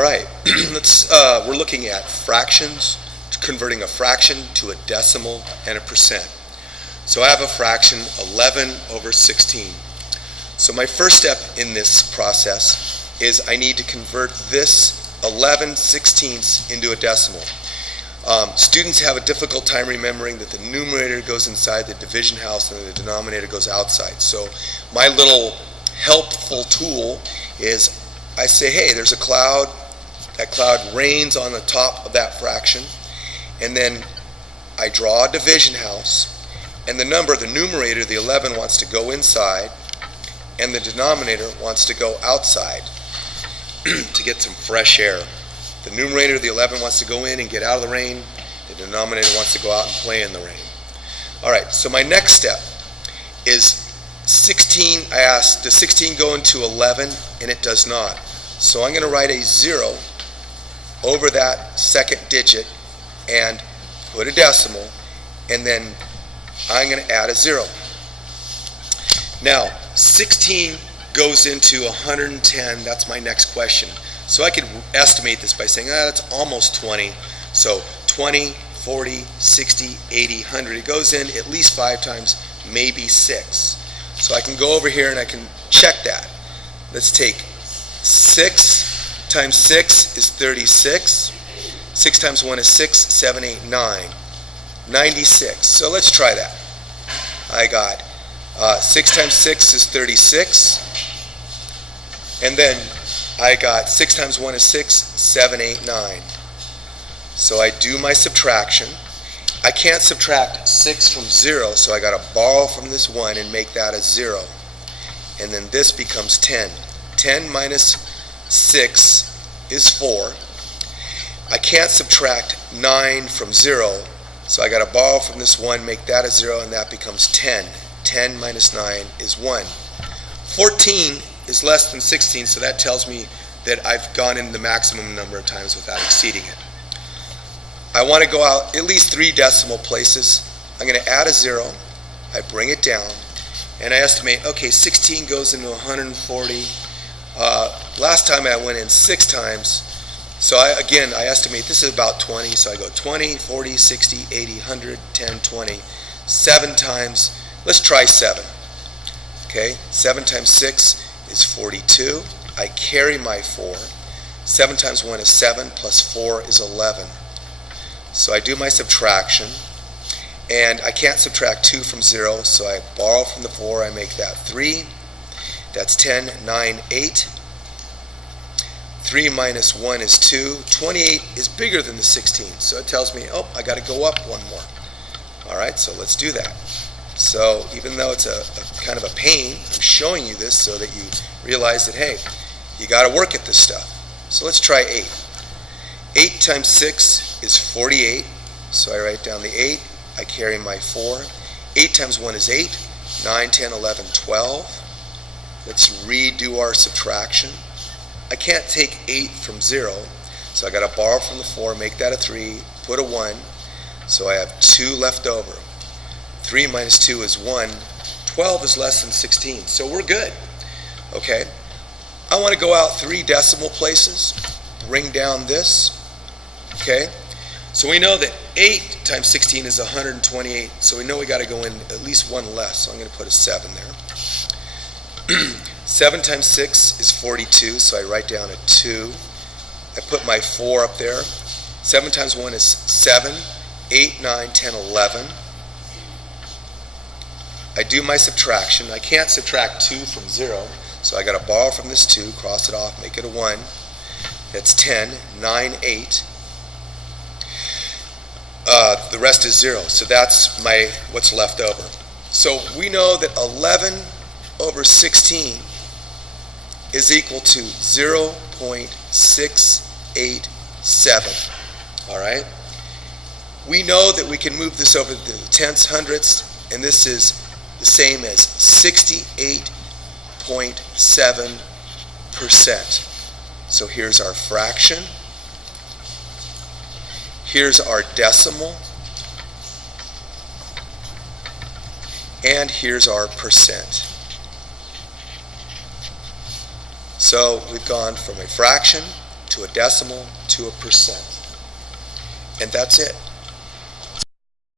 All right, we're looking at fractions, converting a fraction to a decimal and a percent. So I have a fraction 11 over 16. So my first step in this process is I need to convert this 11/16 into a decimal. Students have a difficult time remembering that the numerator goes inside the division house and the denominator goes outside. So my little helpful tool is I say, hey, there's a cloud. That cloud rains on the top of that fraction. And then I draw a division house. And the number, the numerator, the 11, wants to go inside. And the denominator wants to go outside to get some fresh air. The numerator, the 11, wants to go in and get out of the rain. The denominator wants to go out and play in the rain. All right, so my next step is 16. I asked, does 16 go into 11? And it does not. So I'm going to write a 0 over that second digit and put a decimal, and then I'm going to add a 0. Now, 16 goes into 110. That's my next question. So I could estimate this by saying, that's almost 20. So 20, 40, 60, 80, 100. It goes in at least 5 times, maybe 6. So I can go over here and I can check that. Let's take 6 times 6 is 36. 6 times 1 is 6, 7, 8, 9. 96. So let's try that. I got 6 times 6 is 36. And then I got 6 times 1 is 6, 7, 8, 9. So I do my subtraction. I can't subtract 6 from 0, so I got to borrow from this 1 and make that a 0. And then this becomes 10. 10 minus 6 is 4. I can't subtract 9 from 0, so I got to borrow from this 1, make that a 0, and that becomes 10. 10 minus 9 is 1. 14 is less than 16, so that tells me that I've gone in the maximum number of times without exceeding it. I want to go out at least 3 decimal places. I'm going to add a 0. I bring it down, and I estimate, okay, 16 goes into 140. Last time I went in 6 times, so I estimate this is about 20, so I go 20, 40, 60, 80, 100, 10, 20. 7 times, let's try 7. Okay, 7 times 6 is 42. I carry my 4. 7 times 1 is 7, plus 4 is 11. So I do my subtraction, and I can't subtract 2 from 0, so I borrow from the 4, I make that 3. That's 10, 9, 8. 3 minus 1 is 2. 28 is bigger than the 16, so it tells me, oh, I got to go up 1 more. All right, so let's do that. So even though it's a kind of a pain, I'm showing you this so that you realize that, hey, you got to work at this stuff. So let's try 8. 8 times 6 is 48, so I write down the 8. I carry my 4. 8 times 1 is 8. 9, 10, 11, 12. Let's redo our subtraction. I can't take 8 from 0, so I got to borrow from the 4, make that a 3, put a 1, so I have 2 left over. 3 minus 2 is 1. 12 is less than 16, so we're good. Okay, I want to go out 3 decimal places, bring down this. Okay, so we know that 8 times 16 is 128, so we know we got to go in at least 1 less, so I'm going to put a 7 there. 7 times 6 is 42, so I write down a 2. I put my 4 up there. 7 times 1 is 7. 8, 9, 10, 11. I do my subtraction. I can't subtract 2 from 0, so I got to borrow from this 2, cross it off, make it a 1. That's 10, 9, 8. The rest is 0, so that's what's left over. So we know that 11 over 16 is equal to 0.687. All right? We know that we can move this over to the tenths, hundredths, and this is the same as 68.7%. So here's our fraction. Here's our decimal. And here's our percent. So we've gone from a fraction to a decimal to a percent. And that's it.